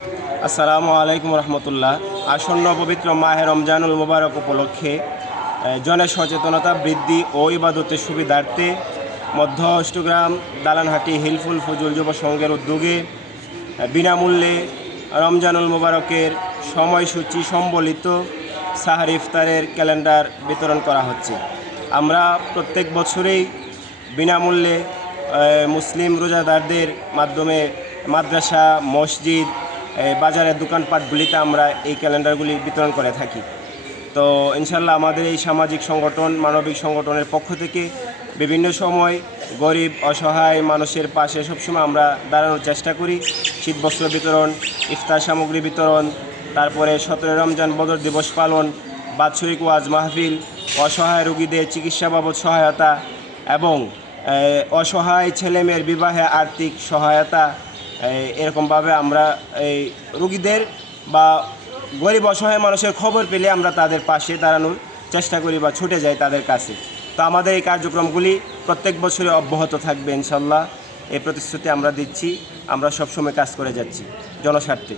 আসসালামু আলাইকুম রহমতুল্লাহ। আসন্ন পবিত্র মাহে রমজানুল মুবারক উপলক্ষে জনসচেতনতা বৃদ্ধি ও ইবাদতের সুবিধার্থে মধ্য অষ্টগ্রাম দালানহাটি হিলফুল ফজল যুব সংঘের উদ্যোগে বিনামূল্যে রমজানুল মুবারকের সময়সূচি সম্বলিত সাহারি ইফতারের ক্যালেন্ডার বিতরণ করা হচ্ছে। আমরা প্রত্যেক বছরেই বিনামূল্যে মুসলিম রোজাদারদের মাধ্যমে মাদ্রাসা, মসজিদ, বাজারের দোকানপাটগুলিতে আমরা এই ক্যালেন্ডারগুলি বিতরণ করে থাকি। তো ইনশাল্লাহ আমাদের এই সামাজিক সংগঠন, মানবিক সংগঠনের পক্ষ থেকে বিভিন্ন সময় গরিব অসহায় মানুষের পাশে সবসময় আমরা দাঁড়ানোর চেষ্টা করি। শীতবস্ত্র বিতরণ, ইফতার সামগ্রী বিতরণ, তারপরে 17 রমজান বদর দিবস পালন, বাৎসরিক ওয়াজ মাহফিল, অসহায় রোগীদের চিকিৎসা বাবদ সহায়তা এবং অসহায় ছেলেমেয়ের বিবাহে আর্থিক সহায়তা, এরকমভাবে আমরা এই রোগীদের বা গরিব অসহায় মানুষের খবর পেলে আমরা তাদের পাশে দাঁড়ানোর চেষ্টা করি বা ছুটে যাই তাদের কাছে। তো আমাদের এই কার্যক্রমগুলি প্রত্যেক বছরে অব্যাহত থাকবে ইনশাল্লাহ, এই প্রতিশ্রুতি আমরা দিচ্ছি। আমরা সবসময় কাজ করে যাচ্ছি জনস্বার্থে।